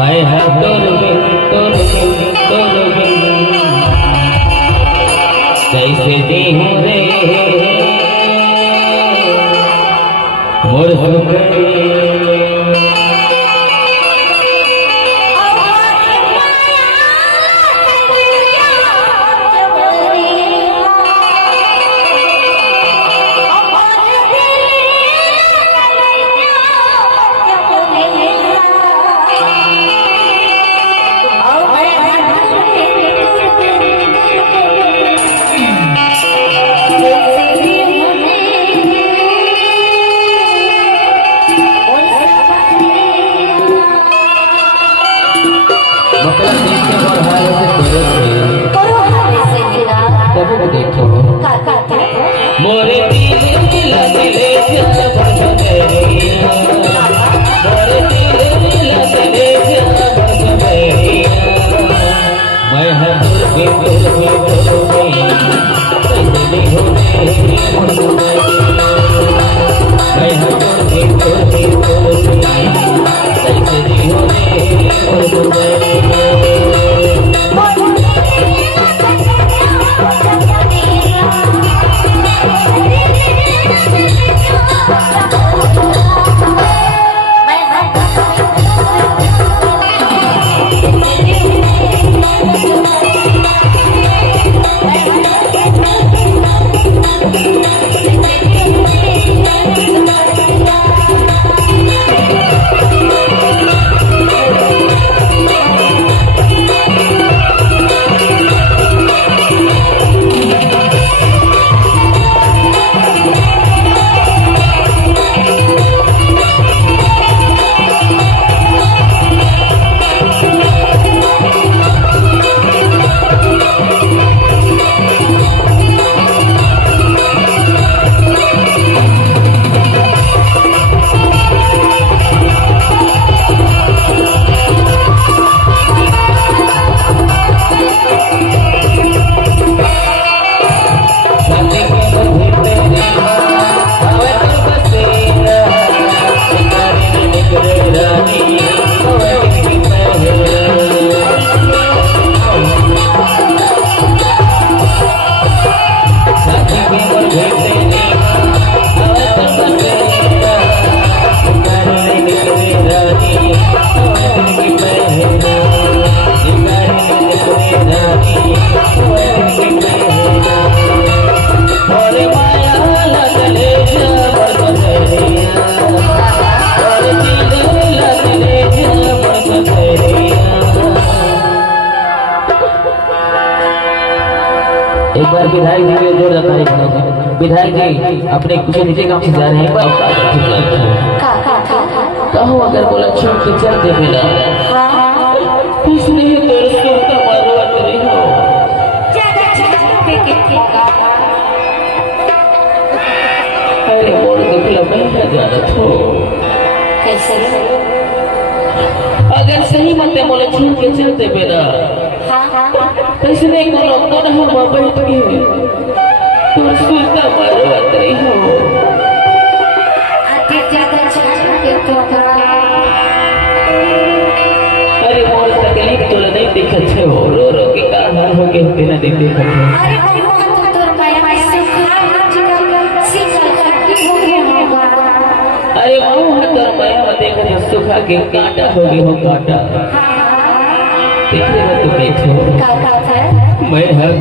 मैं है तोर बिन कैसे दी हूँ रे मोर सुखड़ी मोरे दिल लगे मैं हर एक बार विधायक जी को जोर रखा है। विधायक जी अपने कुछ नीचे काम से जा रहे हैं। कहो अगर बोला छोड़ के चल दे बिना कुछ नहीं तो उसको मारो नहीं हो। अरे मोड़ को फिर मैं जा रहा था कैसे अगर सही मत बोले छोड़ के चलते बिना इसने को लोग न हो बैठ के तो सुनता मारो नहीं हो। अरे मोर तकलीफ तो नहीं दिखत है हो रो रो के का हाल हो के बिना दिन देखत है। अरे वो है तोर माया में देखत सुखा के कांटा हो गई हो कांटा देखने में तो बैठो मैं हर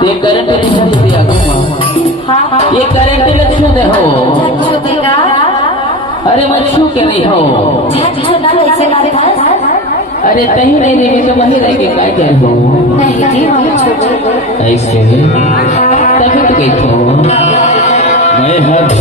ते करंट रेषा दिया ये करंट लक्ष्य दे हो अरे मैं छू के नहीं हो अरे कहीं नहीं नहीं तो वहीं रह के क्या कर हो ऐसे तभी तो गई थो मैं हाथ